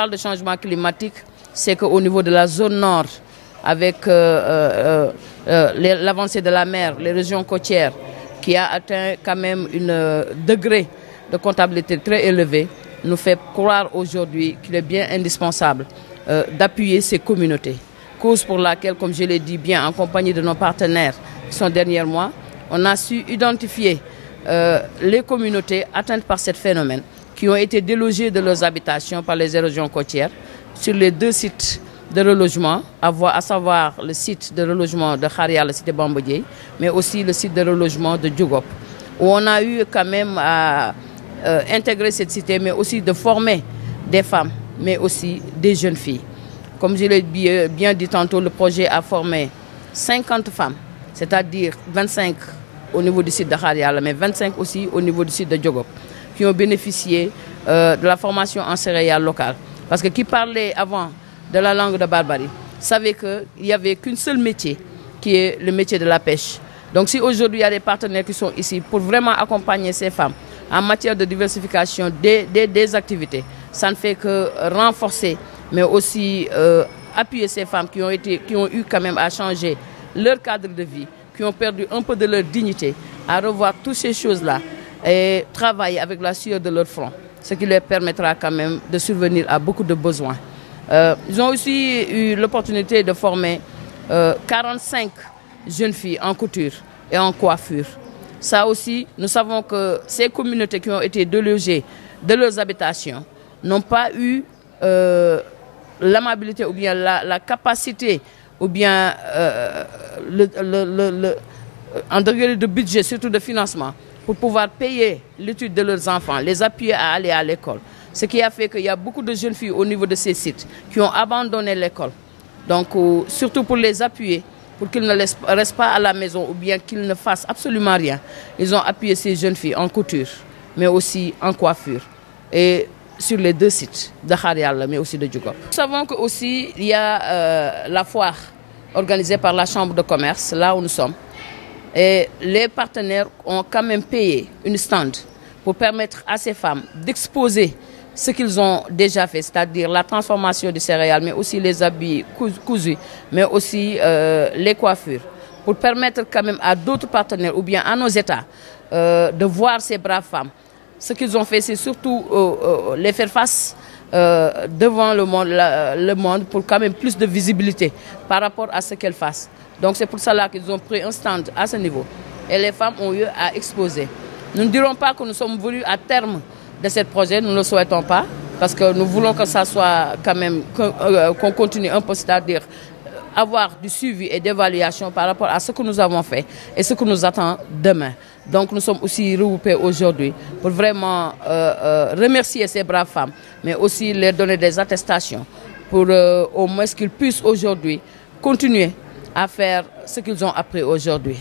parle de changement climatique, c'est qu'au niveau de la zone nord, avec l'avancée de la mer, les régions côtières, qui a atteint quand même un degré de comptabilité très élevé, nous fait croire aujourd'hui qu'il est bien indispensable d'appuyer ces communautés. Cause pour laquelle, comme je l'ai dit bien, en compagnie de nos partenaires qui sont derrière moi, on a su identifier les communautés atteintes par ce phénomène, qui ont été délogées de leurs habitations par les érosions côtières sur les 2 sites de relogement, à savoir le site de relogement de Kharia, la cité Bambodje, mais aussi le site de relogement de Djougop, où on a eu quand même à intégrer cette cité, mais aussi de former des femmes, mais aussi des jeunes filles. Comme je l'ai bien dit tantôt, le projet a formé 50 femmes, c'est-à-dire 25 au niveau du site de Kharia, mais 25 aussi au niveau du site de Djougop, qui ont bénéficié de la formation en céréales locales. Parce que qui parlait avant de la langue de Barbarie savait qu'il n'y avait qu'un seul métier, qui est le métier de la pêche. Donc si aujourd'hui il y a des partenaires qui sont ici pour vraiment accompagner ces femmes en matière de diversification des activités, ça ne fait que renforcer, mais aussi appuyer ces femmes qui ont eu quand même à changer leur cadre de vie, qui ont perdu un peu de leur dignité, à revoir toutes ces choses-là et travailler avec la sueur de leur front, ce qui leur permettra quand même de survenir à beaucoup de besoins. Ils ont aussi eu l'opportunité de former 45 jeunes filles en couture et en coiffure. Ça aussi, nous savons que ces communautés qui ont été délogées de leurs habitations n'ont pas eu l'amabilité ou bien la capacité ou bien en degré de budget, surtout de financement, pour pouvoir payer l'étude de leurs enfants, les appuyer à aller à l'école. Ce qui a fait qu'il y a beaucoup de jeunes filles au niveau de ces sites qui ont abandonné l'école. Donc, surtout pour les appuyer, pour qu'ils ne restent pas à la maison ou bien qu'ils ne fassent absolument rien. Ils ont appuyé ces jeunes filles en couture, mais aussi en coiffure. Et sur les 2 sites, de Kharia, mais aussi de Djougop. Nous savons qu'aussi, il y a la foire organisée par la Chambre de commerce, là où nous sommes. Et les partenaires ont quand même payé une stand pour permettre à ces femmes d'exposer ce qu'ils ont déjà fait, c'est-à-dire la transformation des céréales, mais aussi les habits cousus, mais aussi les coiffures, pour permettre quand même à d'autres partenaires ou bien à nos États de voir ces braves femmes. Ce qu'ils ont fait, c'est surtout les faire face devant le monde pour quand même plus de visibilité par rapport à ce qu'elles fassent. Donc c'est pour cela qu'ils ont pris un stand à ce niveau. Et les femmes ont eu à exposer. Nous ne dirons pas que nous sommes venus à terme de ce projet, nous ne le souhaitons pas, parce que nous voulons que ça soit quand même, qu'on continue un peu, c'est-à-dire avoir du suivi et d'évaluation par rapport à ce que nous avons fait et ce que nous attend demain. Donc nous sommes aussi regroupés aujourd'hui pour vraiment remercier ces braves femmes, mais aussi leur donner des attestations pour au moins qu'ils puissent aujourd'hui continuer à faire ce qu'ils ont appris aujourd'hui.